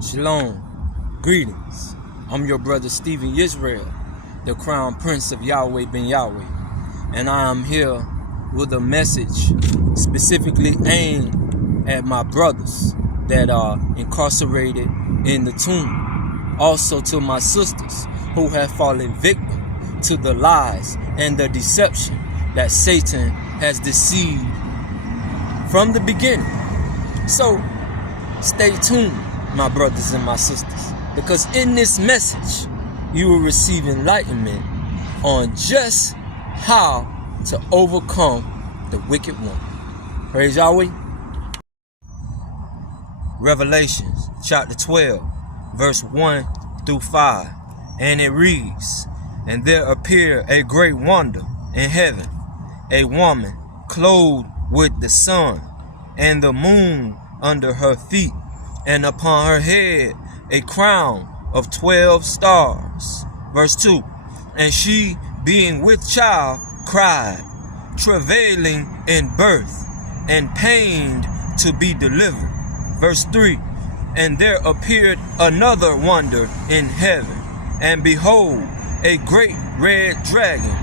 Shalom, greetings. I'm your brother Stephen Israel, the crown prince of Yahweh ben Yahweh, and I am here with a message specifically aimed at my brothers that are incarcerated in the tomb. Also to my sisters who have fallen victim to the lies and the deception that Satan has deceived from the beginning. So stay tuned, my brothers and my sisters, because in this message you will receive enlightenment on just how to overcome the wicked one. Praise Yahweh. Revelations chapter 12 verse 1 through 5, and it reads, "And there appeared a great wonder in heaven, a woman clothed with the sun and the moon under her feet, and upon her head a crown of 12 stars." Verse 2, "And she, being with child, cried, travailing in birth, and pained to be delivered." Verse 3, "And there appeared another wonder in heaven, and behold, a great red dragon,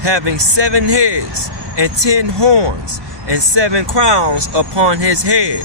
having 7 heads and 10 horns, and 7 crowns upon his head."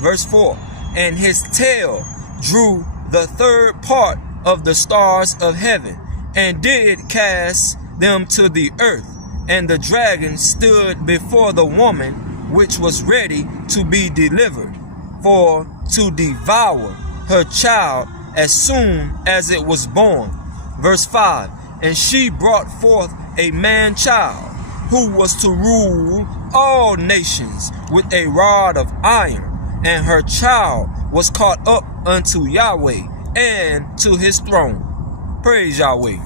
Verse 4, "And his tail drew the third part of the stars of heaven, and did cast them to the earth. And the dragon stood before the woman, which was ready to be delivered, for to devour her child as soon as it was born." Verse 5, "And she brought forth a man child, who was to rule all nations with a rod of iron. And her child was caught up unto Yahweh and to his throne." Praise Yahweh.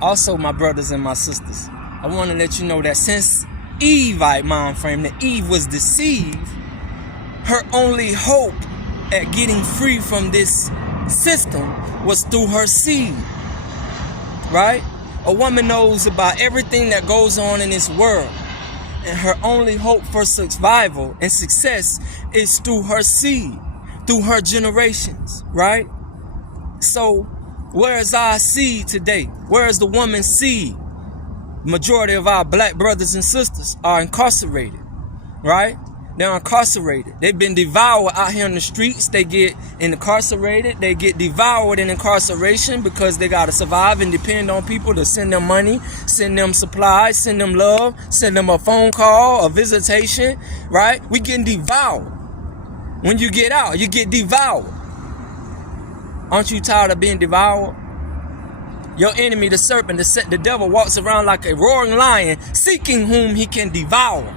Also, my brothers and my sisters, I want to let you know that since Evite mind frame, that Eve was deceived, her only hope at getting free from this system was through her seed. Right? A woman knows about everything that goes on in this world, and her only hope for survival and success is through her seed, through her generations, right? So where is our seed today? Where is the woman's seed? Majority of our black brothers and sisters are incarcerated, right? They're incarcerated. They've been devoured out here in the streets. They get incarcerated. They get devoured in incarceration because they got to survive and depend on people to send them money, send them supplies, send them love, send them a phone call, a visitation, right? We getting devoured. When you get out, you get devoured. Aren't you tired of being devoured? Your enemy, the serpent, the devil, walks around like a roaring lion, seeking whom he can devour.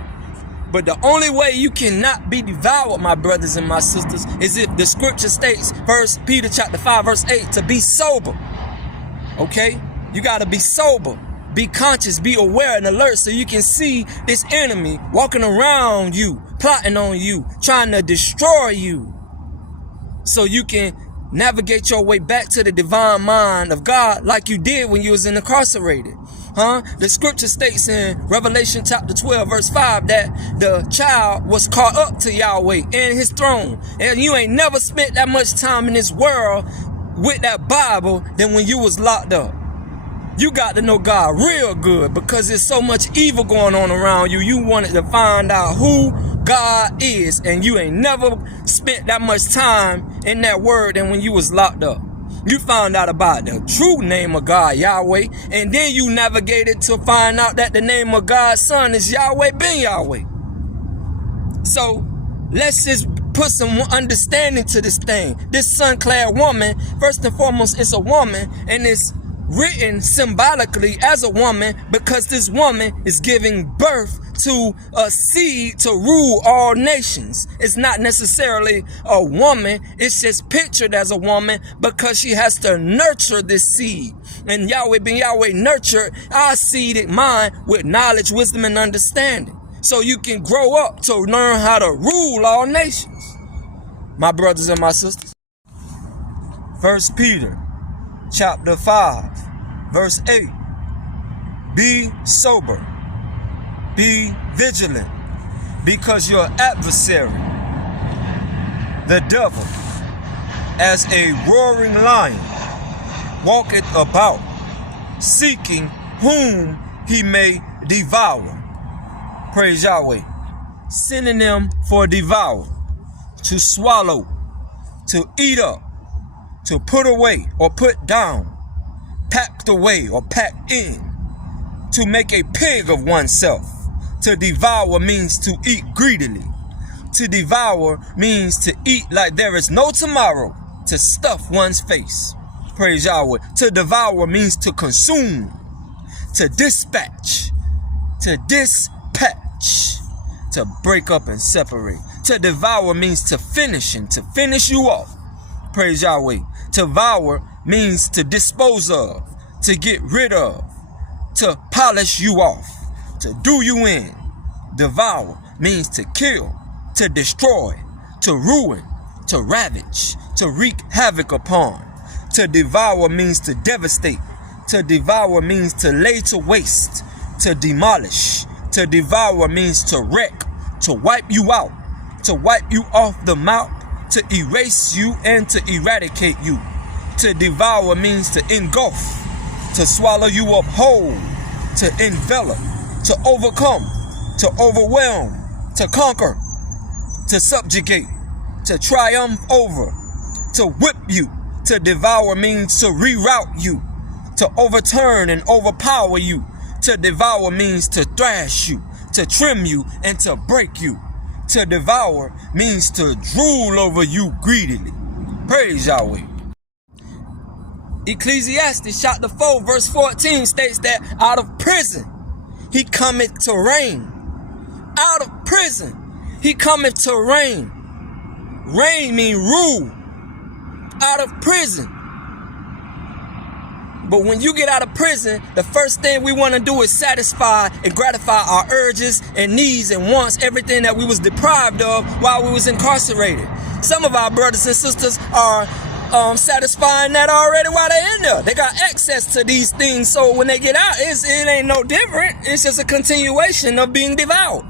But the only way you cannot be devoured, my brothers and my sisters, is if the scripture states, 1 Peter chapter 5, verse 8, to be sober. Okay? You got to be sober. Be conscious, be aware and alert so you can see this enemy walking around you, plotting on you, trying to destroy you. So you can navigate your way back to the divine mind of God like you did when you was incarcerated. The scripture states in Revelation chapter 12 verse 5 that the child was caught up to Yahweh and his throne. And you ain't never spent that much time in this world with that Bible than when you was locked up. You got to know God real good because there's so much evil going on around you. You wanted to find out who God is, and you ain't never spent that much time in that word than when you was locked up. You found out about the true name of God, Yahweh, and then you navigated to find out that the name of God's son is Yahweh ben Yahweh. So let's just put some understanding to this thing. This sun-clad woman, first and foremost, it's a woman, and it's written symbolically as a woman because this woman is giving birth to a seed to rule all nations. It's not necessarily a woman, it's just pictured as a woman because she has to nurture this seed. And Yahweh ben Yahweh nurtured our seeded mind with knowledge, wisdom, and understanding, so you can grow up to learn how to rule all nations, my brothers and my sisters. 1 Peter chapter 5 verse 8, "Be sober, be vigilant, because your adversary, The devil, as a roaring lion, walketh about, seeking whom he may devour. Praise Yahweh. Synonym for devour: to swallow, to eat up, to put away or put down, packed away or packed in, to make a pig of oneself. To devour means to eat greedily. To devour means to eat like there is no tomorrow, to stuff one's face. Praise Yahweh. To devour means to consume, to dispatch, to break up and separate. To devour means to finish you off. Praise Yahweh. To devour means to dispose of, to get rid of, to polish you off, to do you in. Devour means to kill, to destroy, to ruin, to ravage, to wreak havoc upon. To devour means to devastate. To devour means to lay to waste, to demolish. To devour means to wreck, to wipe you out, to wipe you off the map, to erase you and to eradicate you. To devour means to engulf, to swallow you up whole, to envelop, to overcome, to overwhelm, to conquer, to subjugate, to triumph over, to whip you. To devour means to reroute you, to overturn and overpower you. To devour means to thrash you, to trim you, and to break you. To devour means to drool over you greedily. Praise Yahweh. Ecclesiastes chapter 4 verse 14 states that out of prison he cometh to reign. Out of prison he cometh to reign. Reign means rule. Out of prison. But when you get out of prison, the first thing we want to do is satisfy and gratify our urges and needs and wants, everything that we was deprived of while we was incarcerated. Some of our brothers and sisters are satisfying that already while they're in there. They got access to these things, so when they get out, it ain't no different. It's just a continuation of being devoured.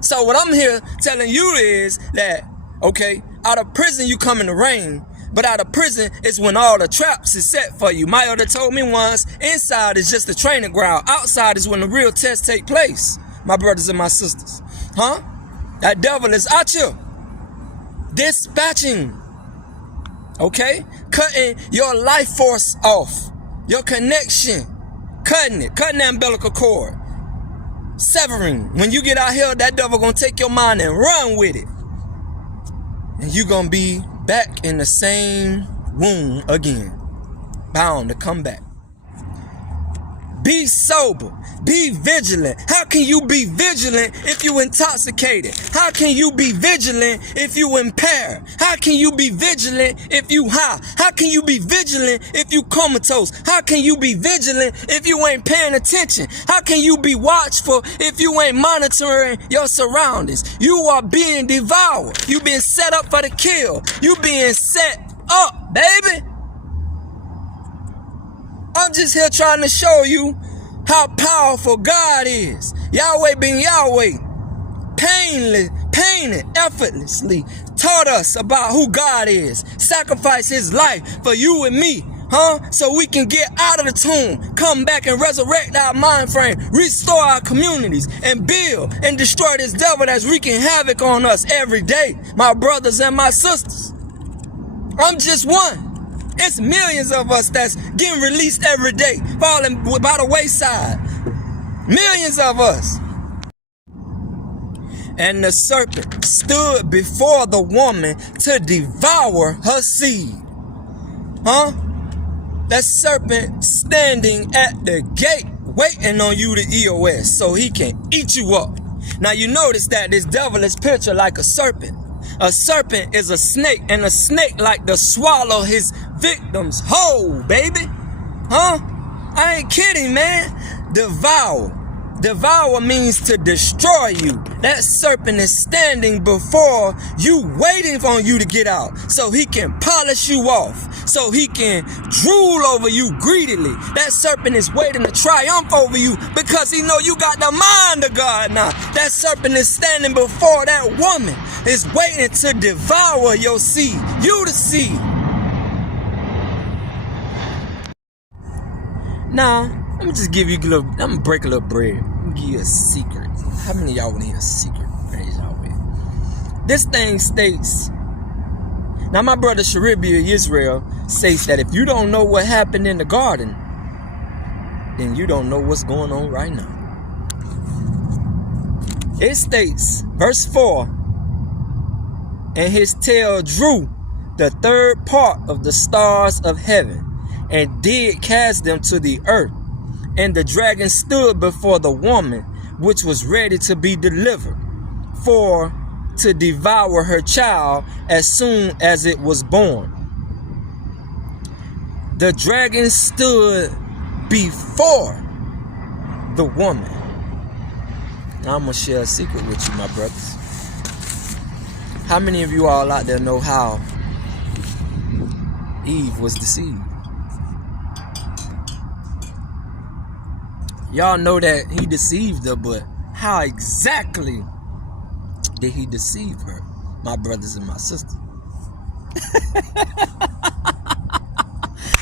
So what I'm here telling you is that, okay, out of prison you come in the rain. But out of prison is when all the traps is set for you. My elder told me once, inside is just the training ground. Outside is when the real tests take place. My brothers and my sisters. Huh? That devil is out you. Dispatching. Okay? Cutting your life force off. Your connection. Cutting it. Cutting the umbilical cord. Severing. When you get out here, that devil gonna take your mind and run with it. And you gonna be back in the same womb again, bound to come back. Be sober, be vigilant. How can you be vigilant if you intoxicated? How can you be vigilant if you impaired? How can you be vigilant if you high? How can you be vigilant if you comatose? How can you be vigilant if you ain't paying attention? How can you be watchful if you ain't monitoring your surroundings? You are being devoured. You being set up for the kill. You being set up, baby. I'm just here trying to show you how powerful God is. Yahweh being Yahweh, painless, effortlessly taught us about who God is. Sacrificed his life for you and me, so we can get out of the tomb, come back and resurrect our mind frame, restore our communities, and build and destroy this devil that's wreaking havoc on us every day, my brothers and my sisters. I'm just one. It's millions of us that's getting released every day, falling by the wayside. Millions of us. And the serpent stood before the woman to devour her seed. That serpent standing at the gate waiting on you to EOS so he can eat you up. Now you notice that this devil is pictured like a serpent. A serpent is a snake, and a snake like to swallow his victims whole, baby. I ain't kidding, man. Devour. Devour means to destroy you. That serpent is standing before you, waiting on you to get out, so he can polish you off, so he can drool over you greedily. That serpent is waiting to triumph over you because he know you got the mind of God now. That serpent is standing before that woman, is waiting to devour your seed, you the seed. Now, let me just give you a little, I'm going to break a little bread. I'm going to give you a secret. How many of y'all want to hear a secret? Praise Yahweh. This thing states, now my brother Sharibia Israel states that if you don't know what happened in the garden, then you don't know what's going on right now. It states, verse 4, and his tail drew the third part of the stars of heaven, and did cast them to the earth. And the dragon stood before the woman, which was ready to be delivered, for to devour her child as soon as it was born. The dragon stood before the woman. Now I'm going to share a secret with you, my brothers. How many of you all out there know how Eve was deceived? Y'all know that he deceived her, but how exactly did he deceive her, my brothers and my sisters?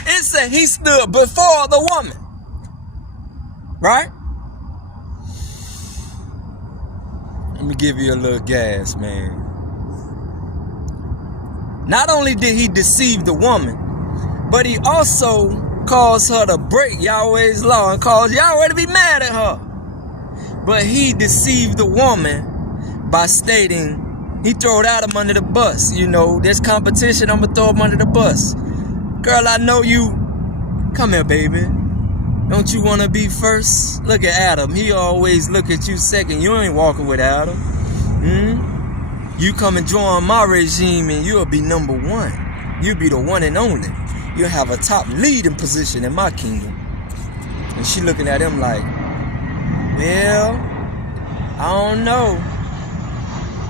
It said he stood before the woman, right? Let me give you a little gas, man. Not only did he deceive the woman, but he also caused her to break Yahweh's law and caused Yahweh to be mad at her. But he deceived the woman by stating, he throwed Adam under the bus. You know, there's competition, I'm going to throw him under the bus. Girl, I know you. Come here, baby. Don't you want to be first? Look at Adam. He always look at you second. You ain't walking with Adam. You come and join my regime and you'll be number one. You'll be the one and only. You'll have a top leading position in my kingdom. And she looking at him like, well, I don't know.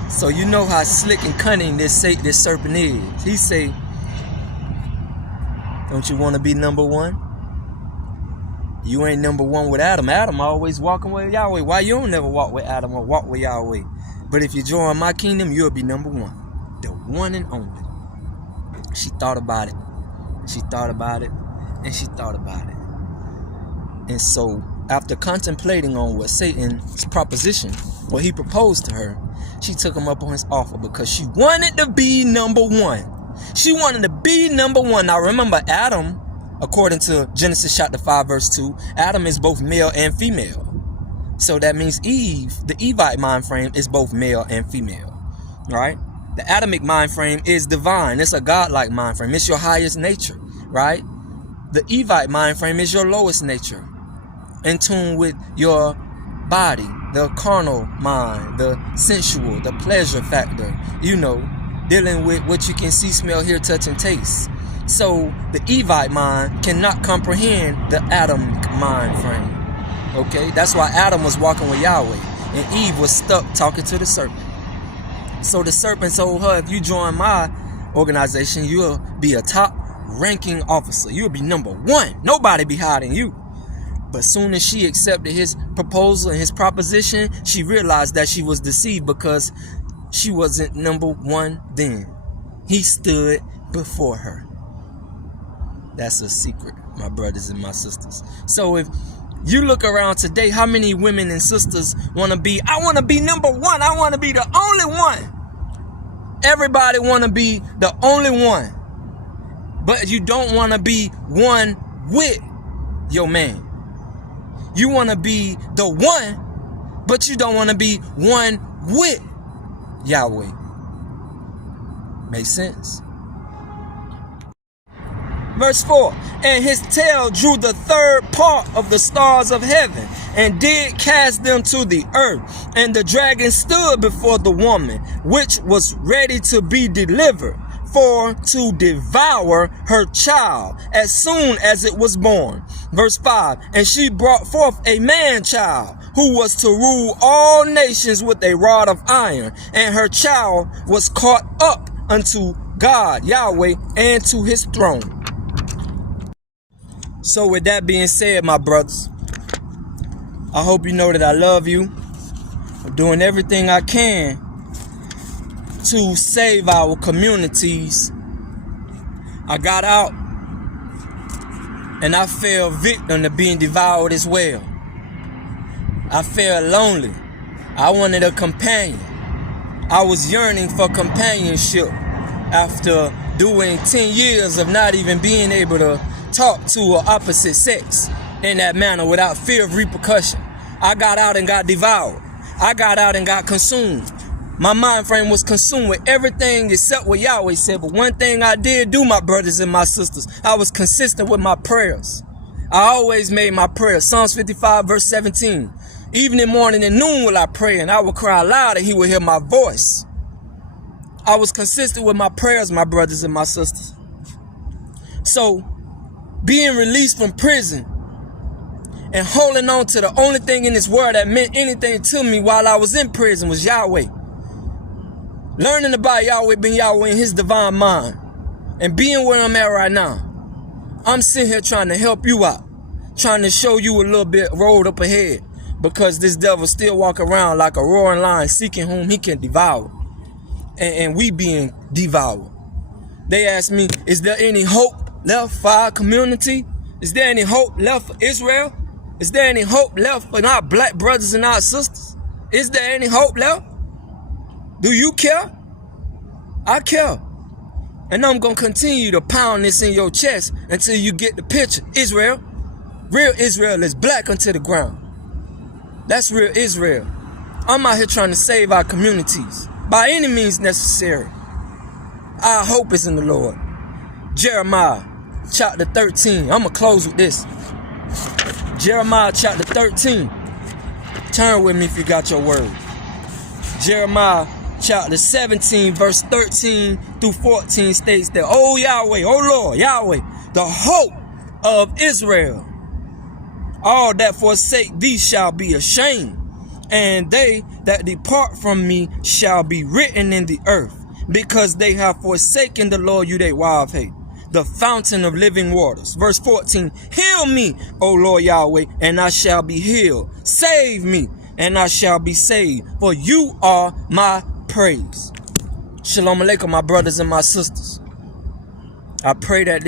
So you know how slick and cunning this serpent is. He say, don't you want to be number one? You ain't number one with Adam. Adam always walking with Yahweh. Why you don't never walk with Adam or walk with Yahweh? But if you join my kingdom, you'll be number one. The one and only. She thought about it. She thought about it. And she thought about it. And so, after contemplating on what Satan's proposition, what he proposed to her, she took him up on his offer because she wanted to be number one. She wanted to be number one. Now remember, Adam, according to Genesis chapter 5, verse 2, Adam is both male and female. So that means Eve, the Evite mind frame, is both male and female. Right? The Adamic mind frame is divine. It's a godlike mind frame. It's your highest nature. Right? The Evite mind frame is your lowest nature. In tune with your body, the carnal mind, the sensual, the pleasure factor, you know, dealing with what you can see, smell, hear, touch, and taste. So the Evite mind cannot comprehend the Adamic mind frame. Okay, that's why Adam was walking with Yahweh and Eve was stuck talking to the serpent. So the serpent told her, if you join my organization, you'll be a top ranking officer. You'll be number one. Nobody be hiding you. But soon as she accepted his proposal and his proposition, she realized that she was deceived because she wasn't number one then. He stood before her. That's a secret, my brothers and my sisters. So if you look around today, how many women and sisters want to be, I want to be number one. I want to be the only one. Everybody want to be the only one. But you don't want to be one with your man. You want to be the one, but you don't want to be one with Yahweh. Makes sense? Verse 4, and his tail drew the third part of the stars of heaven, and did cast them to the earth. And the dragon stood before the woman, which was ready to be delivered, for to devour her child as soon as it was born. Verse 5, and she brought forth a man child who was to rule all nations with a rod of iron, and her child was caught up unto God, Yahweh, and to his throne. So with that being said, my brothers, I hope you know that I love you. I'm doing everything I can to save our communities. I got out and I fell victim to being devoured as well. I felt lonely. I wanted a companion. I was yearning for companionship after doing 10 years of not even being able to talk to an opposite sex in that manner without fear of repercussion. I got out and got devoured. I got out and got consumed. My mind frame was consumed with everything except what Yahweh said. But one thing I did do, my brothers and my sisters, I was consistent with my prayers. I always made my prayers. Psalms 55 verse 17. Evening, morning, and noon will I pray, and I will cry aloud, and he will hear my voice. I was consistent with my prayers, my brothers and my sisters. So, being released from prison and holding on to the only thing in this world that meant anything to me while I was in prison was Yahweh. Learning about Yahweh, being Yahweh in his divine mind, and being where I'm at right now. I'm sitting here trying to help you out, trying to show you a little bit road up ahead, because this devil still walk around like a roaring lion seeking whom he can devour, and we being devoured. They ask me, is there any hope left for our community? Is there any hope left for Israel? Is there any hope left for our black brothers and our sisters? Is there any hope left? Do you care? I care. And I'm going to continue to pound this in your chest until you get the picture. Israel, real Israel is black unto the ground. That's real Israel. I'm out here trying to save our communities by any means necessary. Our hope is in the Lord. Jeremiah chapter 13. I'm going to close with this. Jeremiah chapter 13. Turn with me if you got your word. Jeremiah chapter 17 verse 13 through 14 states that, "O Yahweh, O Lord, Yahweh, the hope of Israel, all that forsake thee shall be ashamed, and they that depart from me shall be written in the earth, because they have forsaken the Lord you they wild hate, the fountain of living waters." Verse 14, "Heal me, O Lord Yahweh, and I shall be healed. Save me, and I shall be saved, for you are my praise." Shalom Aleichem, my brothers and my sisters. I pray that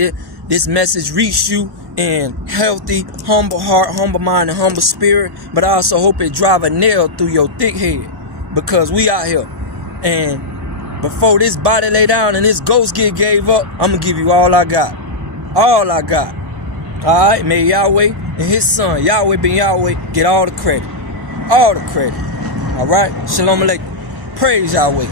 this message reached you in healthy, humble heart, humble mind, and humble spirit. But I also hope it drive a nail through your thick head, because we out here. And before this body lay down and this ghost get gave up, I'm going to give you all I got. All I got. All right? May Yahweh and his son, Yahweh ben Yahweh, get all the credit. All the credit. All right? Shalom Aleichem. Praise Yahweh.